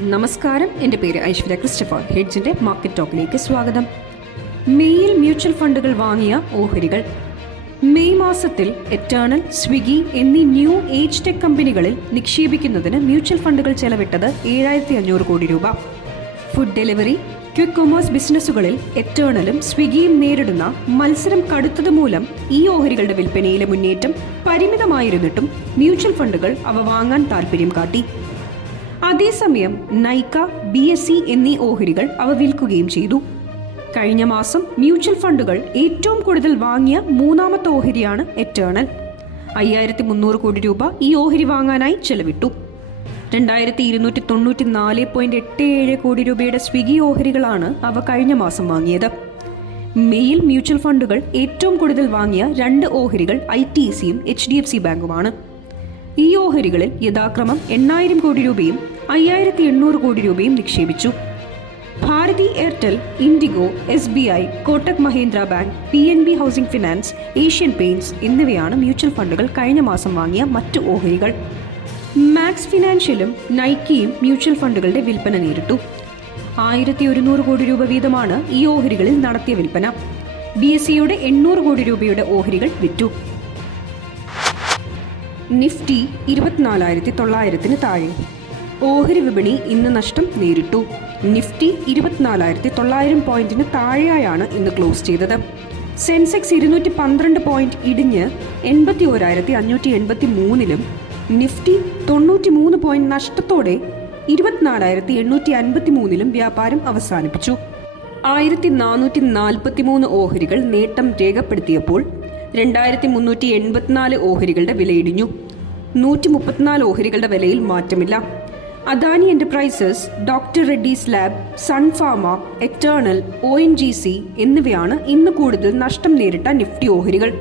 നമസ്കാരം. എന്റെ പേര് ഐശ്വര്യ ക്രിസ്റ്റഫർ. ഹെഡ്ജിന്റെ മാർക്കറ്റ് ടോക്കിലേക്ക് സ്വാഗതം. മെയ്യിൽ മ്യൂച്വൽ ഫണ്ടുകൾ വാങ്ങിയ ഓഹരികൾ. മെയ് മാസത്തിൽ എറ്റേണൽ സ്വിഗി എന്നീ ന്യൂ ഏജ് ടെക് കമ്പനികളിൽ നിക്ഷേപിക്കുന്നതിന് മ്യൂച്വൽ ഫണ്ടുകൾ ചെലവിട്ടത് ഏഴായിരത്തി അഞ്ഞൂറ് കോടി രൂപ. ഫുഡ് ഡെലിവറി ക്വിക്ക് കൊമേഴ്സ് ബിസിനസ്സുകളിൽ എറ്റേണലും സ്വിഗിയും നേരിടുന്ന മത്സരം കടുത്തത് മൂലം ഈ ഓഹരികളുടെ വിൽപ്പനയിലെ മുന്നേറ്റം പരിമിതമായിരുന്നിട്ടും മ്യൂച്വൽ ഫണ്ടുകൾ അവ വാങ്ങാൻ താൽപ്പര്യം കാട്ടി. അതേസമയം നൈക്ക ബി എസ് സി എന്നീ ഓഹരികൾ അവ വിൽക്കുകയും ചെയ്തു. കഴിഞ്ഞ മാസം മ്യൂച്വൽ ഫണ്ടുകൾ ഏറ്റവും കൂടുതൽ വാങ്ങിയ മൂന്നാമത്തെ ഓഹരിയാണ് എറ്റേണൽ. അയ്യായിരത്തി മുന്നൂറ് കോടി രൂപ ഈ ഓഹരി വാങ്ങാനായി ചെലവിട്ടു. രണ്ടായിരത്തി ഇരുന്നൂറ്റി തൊണ്ണൂറ്റി നാല് പോയിന്റ് എട്ട് ഏഴ് കോടി രൂപയുടെ സ്വിഗി ഓഹരികളാണ് അവ കഴിഞ്ഞ മാസം വാങ്ങിയത്. മെയിൽ മ്യൂച്വൽ ഫണ്ടുകൾ ഏറ്റവും കൂടുതൽ വാങ്ങിയ രണ്ട് ഓഹരികൾ ഐ ടി സിയും എച്ച് ഡി എഫ് സി ബാങ്കുമാണ്. ഈ ഓഹരികളിൽ യഥാക്രമം എണ്ണായിരം കോടി രൂപയും അയ്യായിരത്തി എണ്ണൂറ് കോടി രൂപയും നിക്ഷേപിച്ചു. Bharti Airtel IndiGo S B I Kotak Mahindra bank P N B housing finance Asian paints എന്നിവയാണ് മ്യൂച്വൽ ഫണ്ടുകൾ കഴിഞ്ഞ മാസം വാങ്ങിയ മറ്റ് ഓഹരികൾ. മാക്സ് ഫിനാൻഷ്യലും നൈക്കിയും മ്യൂച്വൽ ഫണ്ടുകളുടെ വിൽപ്പന നേരിട്ടു. ആയിരത്തി ഒരുന്നൂറ് കോടി രൂപ വീതമാണ് ഈ ഓഹരികളിൽ നടത്തിയ വിൽപ്പന. ബി എസ് സിയുടെ എണ്ണൂറ് കോടി രൂപയുടെ ഓഹരികൾ വിറ്റു. നിഫ്റ്റി ഇരുപത്തിനാലായിരത്തി തൊള്ളായിരത്തിന് താഴെ. ഓഹരി വിപണി ഇന്ന് നഷ്ടം നേരിട്ടു. നിഫ്റ്റി ഇരുപത്തിനാലായിരത്തി തൊള്ളായിരം പോയിന്റിന് താഴെയായാണ് ഇന്ന് ക്ലോസ് ചെയ്തത്. സെൻസെക്സ് ഇരുന്നൂറ്റി പന്ത്രണ്ട് പോയിന്റ് ഇടിഞ്ഞ് എൺപത്തി ഓരായിരത്തി അഞ്ഞൂറ്റി എൺപത്തി മൂന്നിലും നിഫ്റ്റി തൊണ്ണൂറ്റി മൂന്ന് പോയിന്റ് നഷ്ടത്തോടെ ഇരുപത്തിനാലായിരത്തി എണ്ണൂറ്റി അൻപത്തി മൂന്നിലും വ്യാപാരം അവസാനിപ്പിച്ചു. ആയിരത്തി നാനൂറ്റി നാൽപ്പത്തി മൂന്ന് ഓഹരികൾ നേട്ടം രേഖപ്പെടുത്തിയപ്പോൾ രണ്ടായിരത്തി മുന്നൂറ്റി എൺപത്തിനാല് ഓഹരികളുടെ വിലയിടിഞ്ഞു. നൂറ്റി മുപ്പത്തിനാല് ഓഹരികളുടെ വിലയിൽ മാറ്റമില്ല. Adani Enterprises doctor Reddy's lab Sun Pharma Eternal O N G C എന്നിവയാണ് ഇന്ന് കൂടുതൽ നഷ്ടം നേരിട്ട നിഫ്റ്റി ഓഹരികൾ.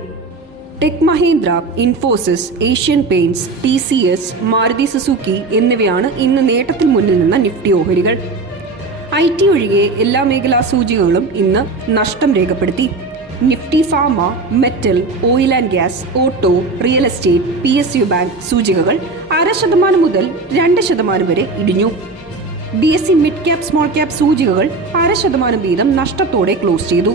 Tech Mahindra Infosys Asian Paints T C S Maruti Suzuki എന്നിവയാണ് ഇന്ന് നേട്ടത്തിൽ മുന്നിൽ നിന്ന നിഫ്റ്റി ഓഹരികൾ. ഐ ടി ഒഴികെ എല്ലാ മേഖലാ സൂചികകളും ഇന്ന് നഷ്ടം രേഖപ്പെടുത്തി. Nifty pharma metal oil and gas auto real estate P S U bank സൂചികകൾ അര ശതമാനം മുതൽ രണ്ട് ശതമാനം വരെ ഇടിഞ്ഞു. B S E mid cap small cap സൂചികകൾ അര ശതമാനം വീതം നഷ്ടത്തോടെ ക്ലോസ് ചെയ്തു.